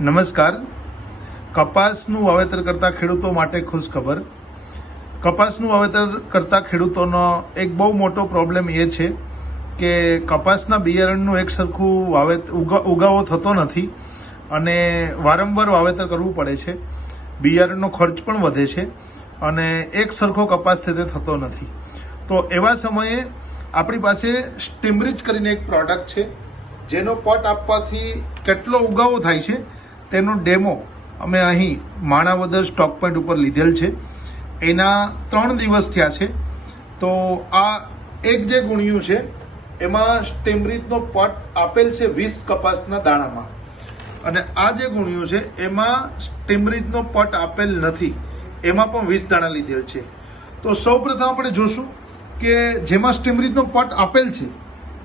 નમસ્કાર. કપાસનું વાવેતર કરતા ખેડૂતો માટે ખુશ ખબર કપાસનું વાવેતર કરતા ખેડૂતોનો એક બહુ મોટો પ્રોબ્લેમ એ છે કે કપાસના બિયારણનું એક સરખું વાવેતર ઉગાવો થતો નથી અને વારંવાર વાવેતર કરવું પડે છે. બિયારણનો ખર્ચ પણ વધે છે અને એક સરખો કપાસ તે થતો નથી. તો એવા સમયે આપણી પાસે સ્ટીમરીચ કરીને એક પ્રોડક્ટ છે, જેનો પટ આપવાથી કેટલો ઉગાવો થાય છે તેનો ડેમો અમે અહીં માણાવદર સ્ટોક પોઈન્ટ ઉપર લીધેલ છે. એના ત્રણ દિવસ થયા છે. તો આ એક જે ગુણ્યું છે, એમાં સ્ટેમરીતનો પટ આપેલ છે વીસ કપાસના દાણામાં. અને આ જે ગુણ્યું છે, એમાં સ્ટેમરીતનો પટ આપેલ નથી. એમાં પણ વીસ દાણા લીધેલ છે. તો સૌપ્રથમ આપણે જોશું કે જેમાં સ્ટેમરીતનો પટ આપેલ છે,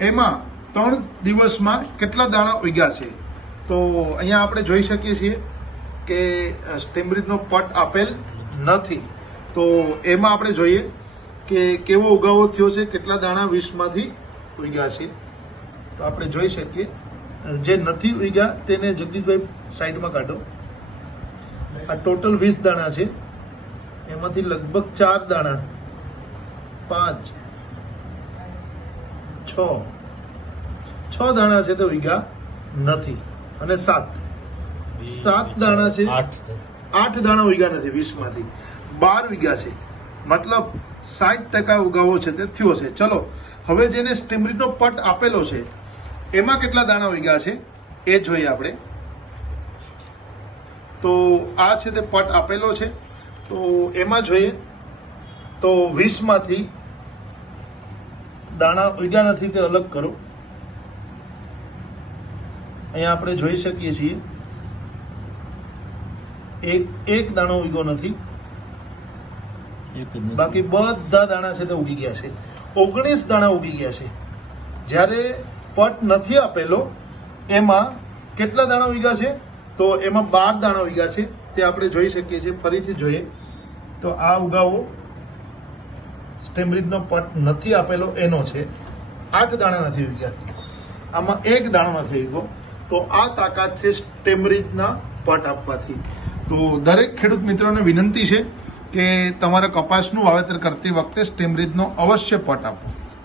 એમાં ત્રણ દિવસમાં કેટલા દાણા ઉગ્યા છે? તો અહીંયા આપણે જોઈ શકીએ છીએ કે સ્ટીમરીચનો પટ આપેલ નથી. તો એમાં આપણે જોઈએ કે કેવો ઉગાવો થયો છે, કેટલા દાણા વીસમાંથી ઉગ્યા છે. તો આપણે જોઈ શકીએ. જે નથી ઉગ્યા તેને જગદીશભાઈ સાઈડમાં કાઢો. આ ટોટલ વીસ દાણા છે. એમાંથી લગભગ ચાર દાણા, પાંચ, છ છ દાણા છે તો ઉગ્યા નથી. અને સાત. સાત દાણા છે. આઠ. દાણા વીઘા નથી વીસમાંથી બાર વીઘા છે. મતલબ સાઠ ટકા ઉગાવો છે તે થયો છે. ચલો હવે જેને સ્ટીમરીનો પટ આપેલો છે એમાં કેટલા દાણા વીઘા છે? એ જોઈએ આપણે. તો આ છે તે પટ આપેલો છે. તો એમાં જોઈએ તો વીસમાંથી દાણા ઉગ્યા નથી તે અલગ કરો. અહીંયા આપણે જોઈ શકીએ છીએ. એક એક દાણો ઉગ્યો નથી. બાકી બધા દાણા છે તે ઉગી ગયા છે. ઓગણીસ દાણા ઉગી ગયા છે. જ્યારે પટ નથી આપેલો એમાં કેટલા દાણા ઉગ્યા છે? તો એમાં બાર દાણા ઉગ્યા છે. તે આપણે જોઈ શકીએ છીએ. ફરીથી જોઈએ. તો આ ઉગાવો. સ્ટેમરીજનો પટ નથી આપેલો એનો છે. આઠ દાણા નથી ઉગ્યા. આમાં એક દાણો નથી ઉગ્યો. તો આ તાકાત છે સ્ટેમરીજના પટ આપવાથી. તો દરેક ખેડૂત મિત્રોને વિનંતી છે કે તમારે કપાસનું વાવેતર કરતી વખતે સ્ટેમરીજનો અવશ્ય પટ આપો.